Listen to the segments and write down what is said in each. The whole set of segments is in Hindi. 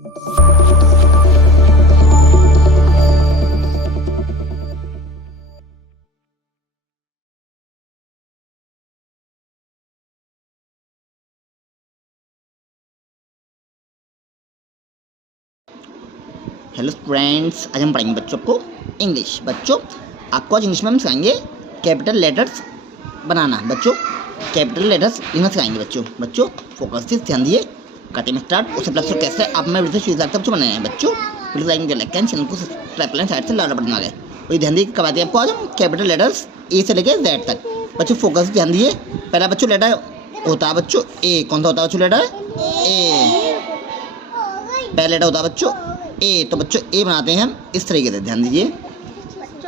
हेलो फ्रेंड्स, आज हम पढ़ेंगे बच्चों को इंग्लिश। बच्चों आपको आज इंग्लिश में हम सिखाएंगे कैपिटल लेटर्स बनाना। बच्चों कैपिटल लेटर्स लिखना सिखाएंगे। बच्चों फोकस से ध्यान दिए। करते में स्टार्ट। उससे प्लस कैसे आप में वीडियो शुरू करते बच्चों बनाए हैं। बच्चों वीडियो लाइक करें, चैनल को सब्सक्राइब करें, साइड से लाल बटन डालें। वही ध्यान दिए करवाते हैं आपको आज हम कैपिटल लेटर्स ए से लेकर जेड तक। बच्चों फोकस से ध्यान दिए। पहला बच्चों लेटर होता है बच्चों ए। कौन सा होता है बच्चों लेटर? ए। पहला लेटर होता है बच्चों ए। तो बच्चों ए बनाते हैं हम इस तरीके से, ध्यान दीजिए।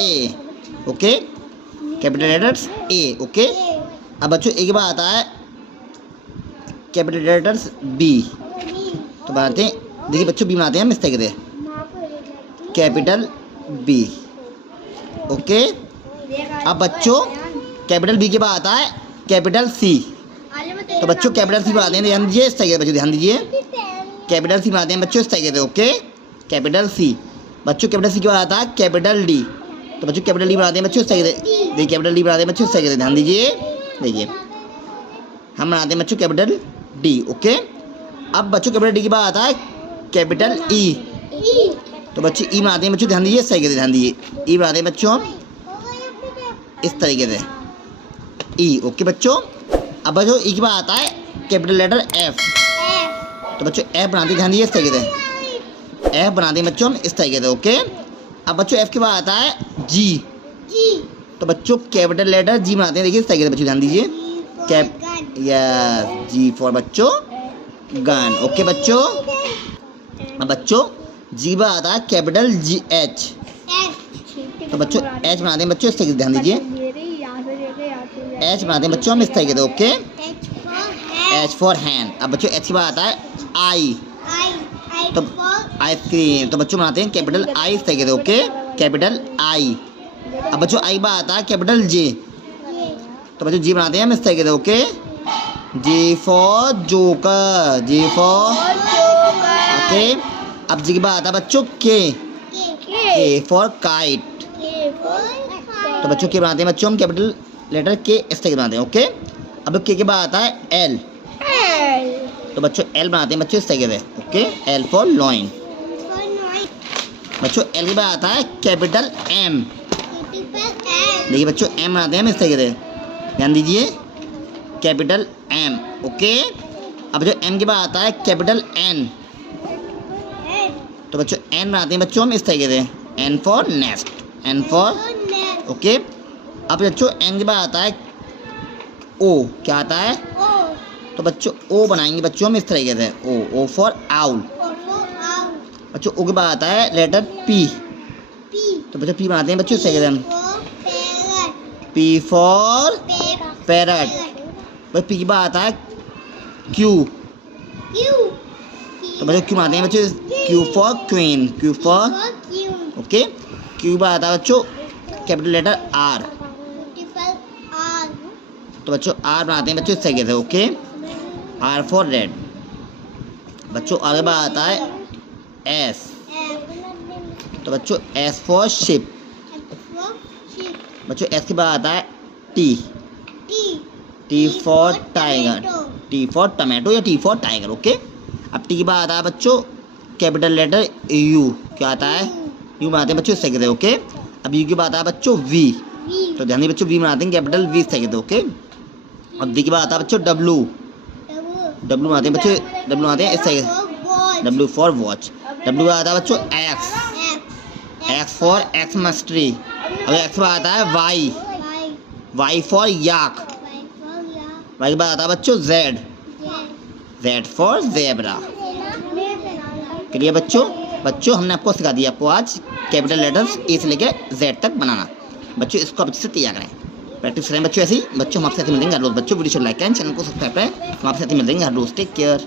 ए, ओके, कैपिटल लेटर्स ए, ओके। अब बच्चों ए के बाद आता है कैपिटल लेटर्स बी। तो बनाते हैं, देखिए बच्चों बी बनाते हैं हम इस तरीके से, कैपिटल बी, ओके। अब बच्चों कैपिटल बी के बाद आता है कैपिटल सी। तो बच्चों कैपिटल सी बनाते हैं, ध्यान दीजिए इस तरीके से। बच्चों ध्यान दीजिए, कैपिटल सी बनाते हैं बच्चों इस तरीके से, ओके, कैपिटल सी। बच्चों कैपिटल सी के बाद आता है कैपिटल डी। तो बच्चों कैपिटल डी बनाते हैं बच्चों इस तरीके से। देखिए कैपिटल डी बनाते हैं बच्चों इस तरीके से, ध्यान दीजिए। देखिए हम बनाते हैं बच्चों कैपिटल डी, ओके। अब बच्चों कैपिटल डी के बाद आता है कैपिटल ई। तो बच्चों ई बनाते हैं बच्चों, ध्यान दीजिए इस तरीके से, ध्यान दीजिए। ई बनाते हैं बच्चों इस तरीके से, ई, ओके बच्चों। अब बच्चों ई के बाद आता है कैपिटल लेटर एफ। तो बच्चों एफ बनाते हैं, ध्यान दीजिए इस तरीके से, एफ बनाते हैं बच्चों हम इस तरीके से, ओके। अब बच्चों एफ के बाद आता है जी। तो बच्चों कैपिटल लेटर जी बनाते हैं, देखिए इस तरीके से बच्चों, ध्यान दीजिए। कैप यस, जी फॉर बच्चों गन, ओके बच्चों। अब बच्चों जी बाद आता है कैपिटल जी एच। तो बच्चों एच बनाते हैं बच्चों इस तरीके से, ध्यान दीजिए। एच बनाते हैं बच्चों हम इस तरीके से, ओके, एच फॉर हैंड। अब बच्चों एच के बाद आता है आई। तो आइसक्रीम। तो बच्चों बनाते हैं कैपिटल आई इस तरीके से, ओके, कैपिटल आई। अब बच्चों आई बाद आता है कैपिटल जे। तो बच्चों जी बनाते हैं हम इस तरीके से, okay, J for joker, J for, okay. अब जी के बाद आता है बच्चों के फॉर काइट। तो बच्चों के बनाते हैं बच्चों हम कैपिटल लेटर के इस तरीके बनाते हैं, ओके। अब के बाद आता है एल। तो बच्चों एल बनाते हैं बच्चों इस तरीके से, ओके, एल फॉर लॉइन। बच्चों एल के बाद आता है कैपिटल एम। देखिए बच्चों एम बनाते हैं हम इस तरीके से, ध्यान दीजिए, कैपिटल एम, ओके। अब जो एम के बाद आता है कैपिटल एन। तो बच्चों एन बनाते हैं बच्चों हम इस तरीके से, N for nest, N for, okay. अब बच्चों एन के बाद आता है ओ। क्या आता है? तो बच्चों ओ बनाएंगे बच्चों हम इस तरीके से, ओ फॉर आउल। बच्चों ओ के बाद आता है लेटर पी। तो बच्चों पी बनाते हैं बच्चों इस तरीके से, पी फॉर पैरट। बच्चों पी के बाद आता है क्यू। तो बच्चों क्यू बनाते हैं बच्चों, Q for queen, Q for, okay. Q के बाद आता है बच्चों कैपिटल लेटर आर। तो बच्चों आर बनाते हैं बच्चों इस तरीके से, ओके, आर फॉर रेड। बच्चों आगे बाद आता है एस। तो बच्चों एस फॉर शिप। बच्चों एस के बाद आता है T. T for tiger, T for tomato या टी फॉर टाइगर, ओके। अब टी के बाद आता है बच्चों कैपिटल लेटर यू। क्या आता है? यू बनाते हैं बच्चों इस तरीके से, ओके। अब यू के बाद आता है बच्चों वी। तो ध्यान दीजिए बच्चों वी बनाते हैं कैपिटल वी इस तरीके से, ओके। अब डी के बाद आता है बच्चों डब्लू। डब्लू बनाते हैं बच्चों, डब्लू बनाते हैं इस तरीके से, डब्लू फॉर वॉच। डब्लू आता है बच्चों X, X for Xmas tree. अब एक्स बाद आता है Y, Y for yak. Y के बाद आता है बच्चों Z, Z for zebra. Clear बच्चों? बच्चों हमने आपको सिखा दिया आपको आज कैपिटल लेटर्स ए से लेकर जेड तक बनाना। बच्चों इसको अच्छे से तैयार करें, प्रैक्टिस करें बच्चों ऐसे ही। बच्चों हम आपसे मिलेंगे हर रोज। बच्चों वीडियो को लाइक करें, चैनल को सब्सक्राइब करें। हम आपसे मिलेंगे हर रोज। Take care.